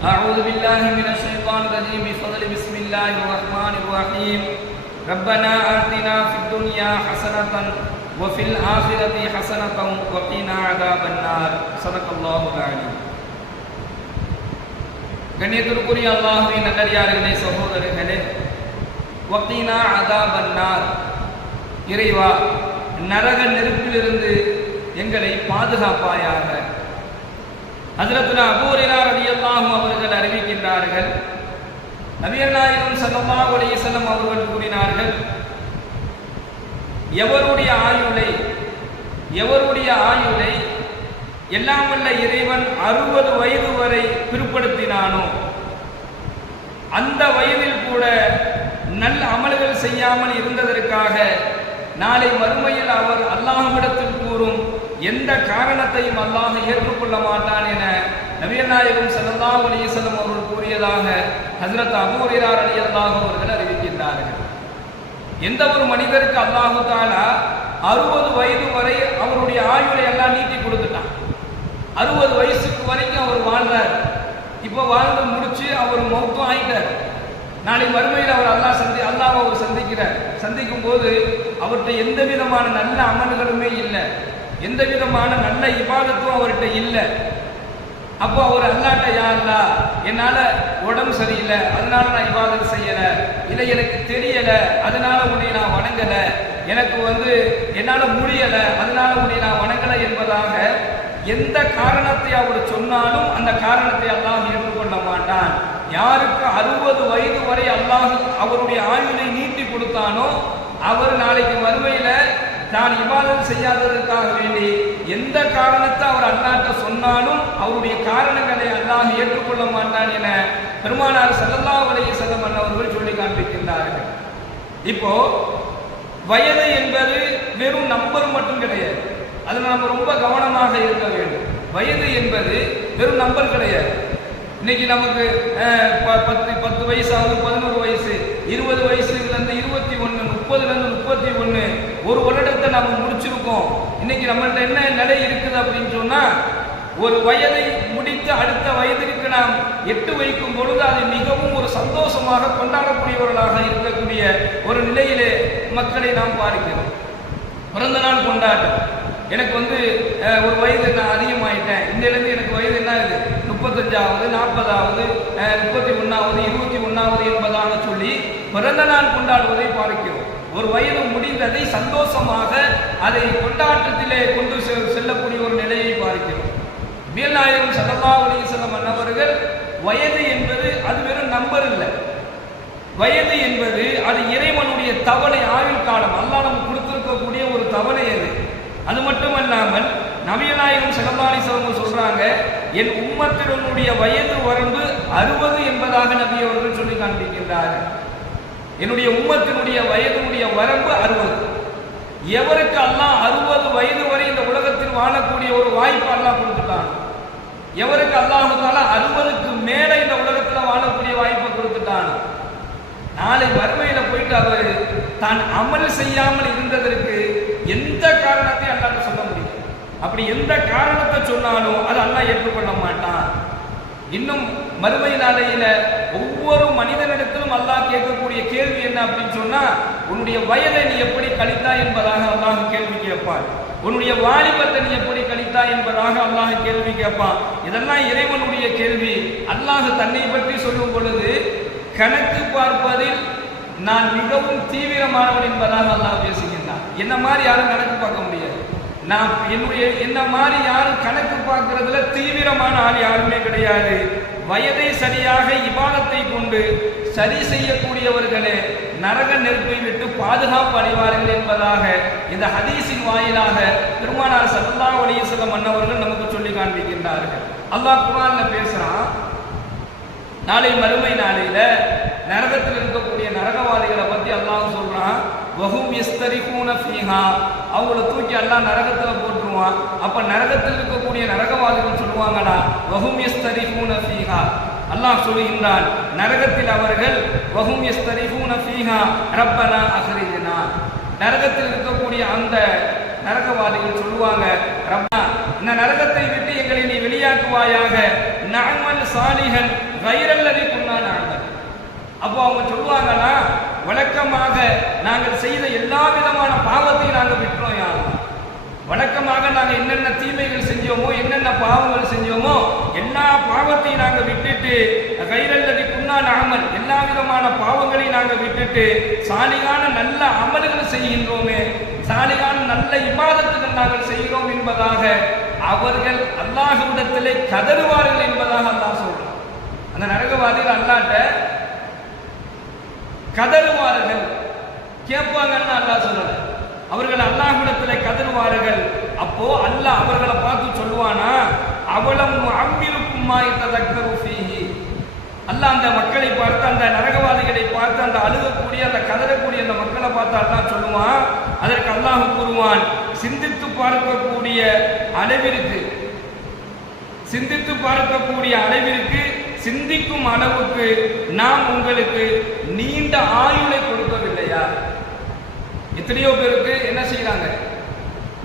أعوذ بالله من الشيطان الرجيم بفضل بسم الله الرحمن الرحيم ربنا آتنا في الدنيا حسنة وفي الآخرة حسنة وقنا عذاب النار صدق الله العليم. கண்ணியத்திற்குரிய அல்லாஹ்வின் நல்லடியார்களே, சகோதரர்களே, வக்கீனா அதாபன் நார், இறைவா நரக நெருப்பிலிருந்து எங்களை பாதுகாப்பாயாக. ஹஜ்ரத்துனா அபூ ஹுரைரா ரலியல்லாஹு அவர்கள் அறிவிக்கின்றார்கள், நபிகள் நாயகம் ஸல்லல்லாஹு அலைஹி வஸல்லம் அவர்கள் கூறினார்கள், எவருடைய ஆயுளை எல்லாம் வல்ல இறைவன் 60 வயது வரை பிற்படுத்தினானோ, அந்த வயதில் கூட நல்ல அமல்கள் செய்யாமல் இருந்ததற்காக நாளை மறுமையில் அவர் அல்லாஹ்விடத்தில் கூறும் எந்த காரணத்தையும் அல்லாஹ் ஏற்றுக்கொள்ள மாட்டான் என நபிகள் நாயகம் ஸல்லல்லாஹு அலைஹி வஸல்லம் அவர்கள் கூறியதாக ஹஜ்ரத் அபூ ஹுரைரா ரலியல்லாஹு அவர்கள் அறிவிக்கின்றார்கள். எந்த ஒரு மனிதருக்கு அல்லாஹ் தஆலா 60 வயது வரை அவருடைய ஆயுளை எல்லாம் நீட்டி கொடுத்துட்டான். 60 வயசுக்கு வரைக்கும் அவர் வாழ்றார். இப்போ வாழ்ந்து முடிச்சு அவர் மௌத்தும் ஆயிட்டார். நாளை மறுமையில் அவர் அல்லாஹ் அவர் சந்திக்கும் போது அவர்கிட்ட எந்த விதமான நல்ல அமல்களுமே இல்லை, எந்த விதமான நல்ல இபாதத்தும் அவர்கிட்ட இல்லை. அப்போ அவர் அல்லாஹ்ட்ட, யா அல்லாஹ், என்னால உடம்பு சரியில்லை, அதனால நான் இபாதத் செய்யல, இல்லை எனக்கு தெரியல அதனால உன்னை நான் வணங்கல, எனக்கு என்னால முடியல அதனால உன்னை நான் வணங்கல என்பதாக எந்த காரணத்தை அவர் சொன்னாலும் அந்த காரணத்தை அல்லாஹ் ஏற்றுக்கொள்ள மாட்டான். யாருக்கு 60 வயது வரை அல்லாஹ் அவருடைய ஆயுளை நீட்டி கொடுத்தானோ அவர் நாளைக்கு மறுமையில தான் இபாதத் செய்யாததற்காக வேண்டி எந்த காரணத்தை அவர் அல்லாஹ்ட்ட சொன்னாலும் அவருடைய காரணங்களை அல்லாஹ் ஏற்றுக்கொள்ள மாட்டான் என பெருமானார் ஸல்லல்லாஹு அலைஹி வஸல்லம் அவர்கள் சொல்லி காண்பிக்கின்றார்கள். இப்போ வயது என்பது வெறும் நம்பர் மட்டும் கிடையாது, அதில் நம்ம ரொம்ப கவனமாக இருக்க வேண்டும். வயது என்பது வெறும் நம்பர் கிடையாது. இன்னைக்கு நமக்கு 10 வயசாவது, 11 வயசு, 20 வயசுலேருந்து 21, 30லேருந்து 31, ஒரு வருடத்தை நம்ம முடிச்சிருக்கோம். இன்னைக்கு நம்மள்ட்ட என்ன நிலை இருக்குது அப்படின்னு சொன்னா, ஒரு வயதை முடித்து அடுத்த வயதிற்கு நாம் எட்டு வைக்கும் பொழுது அது மிகவும் ஒரு சந்தோஷமாக கொண்டாடக்கூடியவர்களாக இருக்கக்கூடிய ஒரு நிலையிலே மக்களை நாம் பார்க்கிறோம். பிறந்த நாள் கொண்டாட்டம், எனக்கு ஒரு வயது நான் அதிகமாயிட்டேன், இன்னிலிருந்து எனக்கு வயது என்ன ஆகுது, 35ஆவது, 40ஆவது, 31ஆவது, 21ஆவது என்பதாக சொல்லி பிறந்த நாள் கொண்டாடுவதை பார்க்கிறோம். ஒரு வயது முடிந்ததை சந்தோஷமாக அதை கொண்டாட்டத்திலே கொண்டு செல்லக்கூடிய ஒரு நிலையை பார்க்கிறோம். நபிகள் நாயகம் ஸல்லல்லாஹு அலைஹி வஸல்லம் அவர்கள் வயது என்பது அது வெறும் நம்பர் இல்லை. வயது என்பது அது இறைவனுடைய தவணை, ஆயுள் காலம், அல்லாஹ் நமக்கு கொடுத்திருக்கக்கூடிய ஒரு தவணை. அது மட்டுமல்லாமல் நபிகள் நாயகம் ஸல்லல்லாஹு அலைஹி வஸல்லம் சொல்றாங்க, என் உம்மத்தினுடைய வயது வரம்பு 60 என்பதாக நபி அவர்கள் சொல்லி காண்பிக்கின்றார்கள். என்னுடைய உம்மத்தினுடைய வயதுடைய வரம்பு 60. எவருக்கு அல்லாஹ் 60 வயது வரை இந்த உலகத்தில் வாழக்கூடிய ஒரு வாய்ப்பு அல்லாஹ் கொடுத்துட்டான், எவருக்கு அல்லாஹ் தஆலா 60க்கு மேல இந்த உலகத்தில் வாழக்கூடிய வாய்ப்பை கொடுத்துட்டான், நாளை வறுமையில போயிட்டு அவர் தான் அமல் செய்யாமல் இருந்ததற்கு எந்த காரணத்தை அல்லாஹ் சொல்ல முடியும். அப்படி எந்த காரணத்தை சொன்னாலும் அது அல்லாஹ் ஏற்றுக்கொள்ள மாட்டான். இன்னும் மறுமை நாளையில ஒவ்வொரு மனிதனிடத்திலும் அல்லாஹ் கேட்கக்கூடிய கேள்வி என்ன அப்படின்னு சொன்னா, உன்னுடைய வயதை நீ எப்படி கழித்தாய் என்பதாக அல்லாஹ் கேள்வி கேட்பான். உன்னுடைய வாலிபத்தை நீ எப்படி கழித்தாய் என்பதாக அல்லாஹ் கேள்வி கேட்பான். இதெல்லாம் இறைவனுடைய கேள்வி. அல்லாஹ் தன்னை பற்றி சொல்லும் பொழுது, கணக்கு பார்ப்பதில் நான் மிகவும் தீவிரமானவன் என்பதாக அல்லாஹ் பேசுகின்றான். என்ன மாதிரி யாரும் கணக்கு பார்க்க முடியாது. நான் என்ன மாதிரி யாரும் கணக்கு பார்க்கறதுல தீவிரமான ஆள் யாருமே கிடையாது. வயதை சரியாக இபாதத்தை கொண்டு சரி செய்யக்கூடியவர்களே நரக நெருப்பை விட்டு பாதுகாப்பு அடைவார்கள் என்பதாக இந்த ஹதீஸின் வாயிலாக பெருமானார் ஸல்லல்லாஹு அலைஹி வஸல்லம் அவர்கள் நமக்கு சொல்லி காண்பிக்கின்றார்கள். அல்லாஹ் குர்ஆன்ல பேசுறான், நாளை மறுமை நாளையில நரகத்தில் இருக்கக்கூடிய நரகவாதிகளை பத்தி அல்லாஹ் சொல்றான், வஹும் யஸ்தரிகூன ஃபீஹா, அவங்கள தூக்கி அல்லாஹ் நரகத்துல போட்டுருவான். அப்ப நரகத்தில் இருக்கக்கூடிய நரகவாதிகள் சொல்லுவாங்கடா, வஹும் யஸ்தரிகூன ஃபீஹா, அல்லாஹ் சொல்லுகின்றான், நரகத்தில் அவர்கள் வஹும் யஸ்தரிகூன ஃபீஹா ரப்பனா அக்ரிஜ்னா, நரகத்தில் இருக்கக்கூடிய அந்த நரகவாதிகள் சொல்லுவாங்க, ரப்பனா இந்த நரகத்தை விட்டு எங்களை நீ வெளியாக்குவாயாக, நஅமல் சாலிஹன் கைரல்லதி குன்னா நஅமல். அப்போ அவங்க சொல்லுவாங்கன்னா, வழக்கமாக நாங்கள் செய்த எல்லா விதமான பாவத்தையும் நாங்கள் விட்டுறோம் யா அல்லாஹ். வழக்கமாக நாங்கள் என்னென்ன தீமைகள் செஞ்சோமோ, என்னென்ன பாவங்கள் செஞ்சோமோ எல்லா பாவத்தையும் நாங்கள் விட்டுட்டு, கைரல்லதி குன்னா நஅமல், எல்லா விதமான பாவங்களையும் நாங்கள் விட்டுட்டு சாலிகான நல்ல அமல்கள் செய்கின்றோமே, சாலிகான நல்ல இபாதத்துகள் நாங்கள் செய்கிறோம் என்பதாக அவர்கள் அல்லாஹ்விடத்திலே கதறுவார்கள் என்பதாக அல்லாஹ் சொல்றான். அந்த நரகவாதிகள் அல்லாஹ்ட்ட கதறுவார்கள், கேட்பாங்கன்னு அல்லாஹ் சொல்லல. அவர்கள் அல்லாஹ்விடத்தில் கதறுவார்கள். அப்போ அல்லாஹ் அவர்களை பார்த்து சொல்லுவானா, அவலம் அம்மிலுக்கும் மாய் ததக்கரு ஃபீஹி. அல்லாஹ் அந்த மக்களை பார்த்து, அந்த நரகவாதிகளை பார்த்து, அந்த அழுகக்கூடிய அந்த கதறக்கூடிய அந்த மக்களை பார்த்து அல்லாஹ் சொல்லுவான். அதற்கு அல்லாஹ் கூறுவான், சிந்தித்து பார்க்கக்கூடிய அளவிற்கு, சிந்தித்து பார்க்கக்கூடிய அளவிற்கு, சிந்திக்கும் அளவுக்கு நாம் உங்களுக்கு நீண்ட ஆயுளை கொடுக்கவில்லையா? எத்தனையோ பேருக்கு என்ன செய்யறாங்க,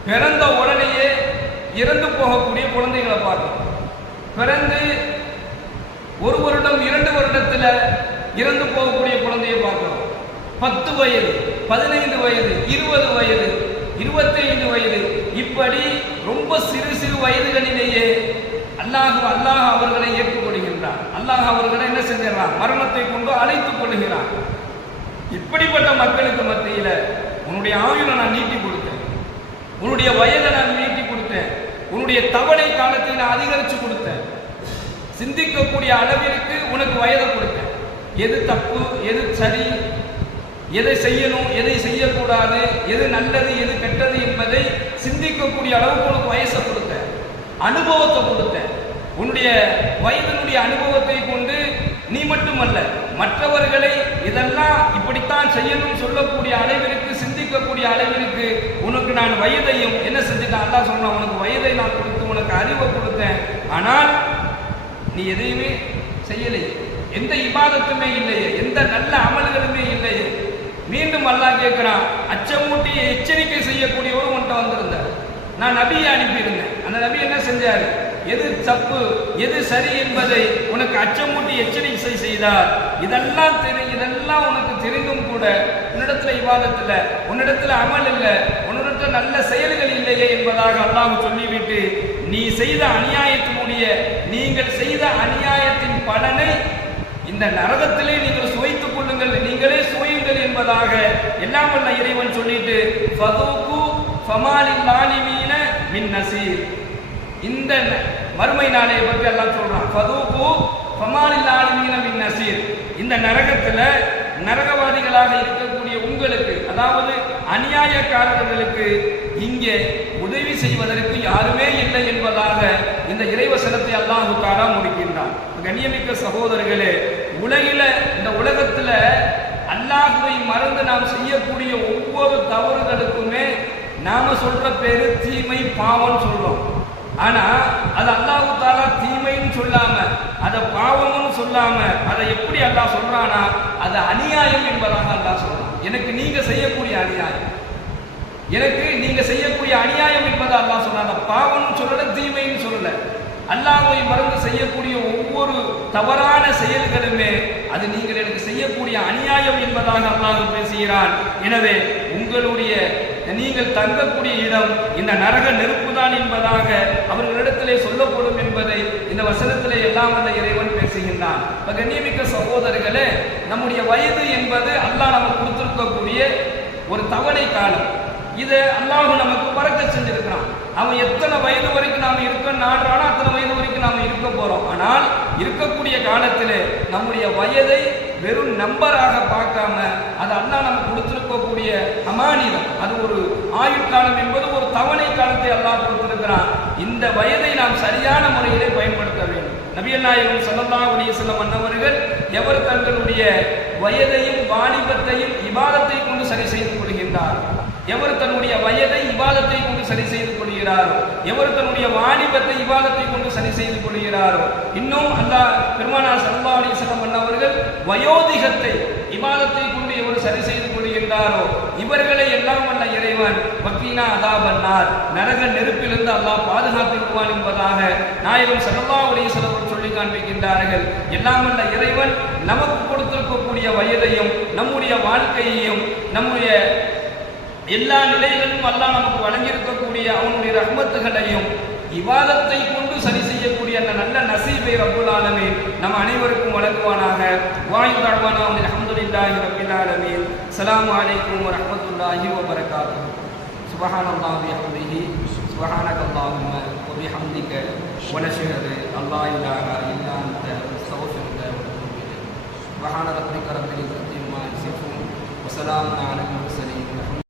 பிறந்த உடனேயே இறந்து போகக்கூடிய குழந்தைகளை பார்க்கணும். பிறந்து 1 வருடம் 2 வருடத்தில் இறந்து போகக்கூடிய குழந்தையை பார்க்கணும். 10 வயது, 15 வயது, 20 வயது, 25 வயது, இப்படி ரொம்ப சிறு சிறு வயதுகளிலேயே அல்லாஹ் அவர்களை ஏற்றுக்கொள்கின்றான். அல்லாஹ் அவர்களை என்ன செஞ்சிடறான், மரணத்தை கொண்டு அழைத்துக் கொள்கிறான். இப்படிப்பட்ட மக்களுக்கு மத்தியில் உன்னுடைய ஆயுளை நான் நீட்டி கொடுத்தேன், உன்னுடைய வயதை நான் நீட்டி கொடுத்தேன், உன்னுடைய தவணை காலத்தை நான் அதிகரித்து கொடுத்தேன், சிந்திக்கக்கூடிய அளவிற்கு உனக்கு வயதை கொடுத்தேன். எது தப்பு, எது சரி, எதை செய்யணும், எதை செய்யக்கூடாது, எது நல்லது, எது கெட்டது என்பதை சிந்திக்கக்கூடிய அளவுக்கு உனக்கு வயசை கொடுத்தேன், அனுபவத்தை கொடுத்தேன். உன்னுடைய வயதினுடைய அனுபவத்தை கொண்டு நீ மட்டுமல்ல, மற்றவர்களை இதெல்லாம் இப்படித்தான் செய்யணும் சொல்லக்கூடிய அளவிற்கு, சிந்திக்கக்கூடிய அளவிற்கு உனக்கு நான் வயதையும் என்ன செஞ்சுட்டேன், அல்லாஹ் சொன்னான், உனக்கு வயதை நான் கொடுத்து உனக்கு அறிவை கொடுத்தேன். ஆனால் நீ எதையுமே செய்யலை, எந்த இபாதத்துமே இல்லையே, எந்த நல்ல அமல்களுமே இல்லையே. மீண்டும் அல்லாஹ் கேட்கிறான், அச்சமூட்டி எச்சரிக்கை செய்யக்கூடியவர் உன்கிட்ட வந்திருந்தார், நான் நபியை அனுப்பியிருந்தேன். அந்த நபி என்ன செஞ்சாரு, எது தப்பு எது சரி என்பதை உனக்கு அச்சமூட்டி எச்சரிக்கை செய்தார். இதெல்லாம் உனக்கு தெரிந்தும் கூட உன்னிடத்துல இபாதத் இல்லை, உன்னிடத்துல அமல் இல்லை, உன்னிடத்துல நல்ல செயல்கள் இல்லையே என்பதாக அல்லாஹ் சொல்லிவிட்டு, நீ செய்த அநியாயத்தினுடைய, நீங்கள் செய்த அநியாயத்தின் பலனை இந்த நரகத்திலே நீங்கள் சுவைத்துக் கொள்ளுங்கள், நீங்களே சுவையுங்கள் என்பதாக எல்லாம் வல்ல இறைவன் சொல்லிட்டு, ஃபதூகு ஃபமாலில் லாலிமீன மின் நசீர். இந்த மறுமை நாளை பற்றி எல்லாம் சொல்றான். ஃபதூகு ஃபமாலில் லாலிமீன மின் நசீர். இந்த நரகத்துல நரகவாதிகளாக இருக்கக்கூடிய உங்களுக்கு, அதாவது அநியாயக்காரர்களுக்கு இங்கே உதவி செய்வதற்கு யாருமே இல்லை என்பதாக இந்த இறைவசனத்தை அல்லாஹ் தஆலா முடிக்கின்றான். கண்ணியமிக்க சகோதரர்களே, இந்த உலகத்துல அல்லாஹ்வை மறந்து நாம் செய்யக்கூடிய ஒவ்வொரு தவறுகளுக்குமே நாம சொல்ற பேரு தீமை, பாவம் சொல்றோம். ஆனா அது அல்லாஹ் தஆலா தீமைன்னு சொல்லாம, அதை பாவம்னு சொல்லாம, அதை எப்படி அல்லாஹ் சொல்றானா, அது அநியாயம் என்பதாக அல்லாஹ் சொல்றான். எனக்கு நீங்க செய்யக்கூடிய அநியாயம், எனக்கு நீங்க செய்யக்கூடிய அநியாயம் என்பதை அல்லாஹ் சொன்னான். பாவம்னு சொல்லல, தீமைன்னு சொல்லல. அல்லாஹ்வை மறந்து செய்யக்கூடிய ஒவ்வொரு தவறான செயல்களுமே அது நீங்கள் எனக்கு செய்யக்கூடிய அநியாயம் என்பதாக அல்லாஹ் பேசுகிறான். எனவே நீங்கள் தங்கக்கூடிய இடம் இந்த நரக நெருப்புதான் என்பதாக அவர்களிடத்திலே சொல்லப்படும் என்பதை இந்த வசனத்திலே எல்லாம் வல்ல இறைவன் பேசுகின்றான். கண்ணியமிக்க சகோதரர்களே, நம்முடைய வயது என்பது அல்லாஹ் நமக்கு கொடுத்திருக்கக்கூடிய ஒரு தவணை காலம். இதை அல்லாஹ் நமக்கு பறக்க செஞ்சிருக்கிறான். அவன் எத்தனை வயது வரைக்கும் நாம் இருக்க நாடுறானோ அத்தனை வயது வரைக்கும் நாம் இருக்க போறோம். ஆனால் இருக்கக்கூடிய காலத்திலே நம்முடைய வயதை வெறும் நம்பராக பார்க்காம, அது அல்லாஹ் நமக்கு கொடுத்திருக்கக்கூடிய அமானிதம், அது ஒரு ஆயுட்காலம் என்பது ஒரு தவணை காலத்தை அல்லாஹ் கொடுத்திருக்கிறான். இந்த வயதை நாம் சரியான முறையிலே பயன்படுத்த வேண்டும். நபிகள் நாயகம் ஸல்லல்லாஹு அலைஹி வஸல்லம் அன்னவர்கள் எவர் தங்களுடைய வயதையும் வாலிபத்தையும் இபாதத்தை கொண்டு சரி செய்து கொள்கின்றார், எவர் தன்னுடைய வயதை இபாதத்தை கொண்டு சரி செய்து கொள்கிறாரோ, எவர் தன்னுடைய வாலிபத்தை இபாதத்தை கொண்டு சரி செய்து கொள்கிறாரோ, இன்னும் அல்லாஹ் பெருமானார் ஸல்லல்லாஹு அலைஹி வஸல்லம் அவர்கள் வயோதிகத்தை இபாதத்தை கொண்டு எவர் சரி செய்து கொள்கின்றாரோ இவர்களை எல்லாம் வல்ல இறைவன் வக்கீனா அதாபன்னார் நரக நெருப்பிலிருந்து அல்லாஹ் பாதுகாத்திருப்பான் என்பதாக நாயகம் ஸல்லல்லாஹு அலைஹி வஸல்லம் சொல்லி காண்பிக்கின்றார்கள். எல்லாம் வல்ல இறைவன் நமக்கு கொடுத்திருக்கக்கூடிய வயதையும் நம்முடைய வாழ்க்கையையும் நம்முடைய எல்லா நிலைகளிலும் அல்லாஹ் நமக்கு வழங்கியிருக்கக்கூடிய அவனுடைய ரஹ்மத்துகளையும் இபாதத்தை கொண்டு சரி செய்யக்கூடிய அந்த நல்ல நசீபை ரப்புல் ஆலமீன் நம் அனைவருக்கும் வழங்குவானாக. வாயு தஅவானா அல்ஹம்துலில்லாஹி ரப்பில் ஆலமீன். ஸலாமு அலைக்கும் வ ரஹ்மத்துல்லாஹி வ பரகாத்துஹு. சுப்ஹானல்லாஹி வ பிஹம்திஹி சுப்ஹானக்கல்லாஹும்ம வ பிஹம்திக வ நஷ்ஹது அல்லா இலாஹா இல்லா அன்த நஸ்தக்ஃபிருக வ நத்தூபு இலைக். சுப்ஹான ரப்பிக ரப்பில் இஸ்ஸத்தி அம்மா யசிஃபூன் வ ஸலாமுன் அலல் முர்ஸலீன்.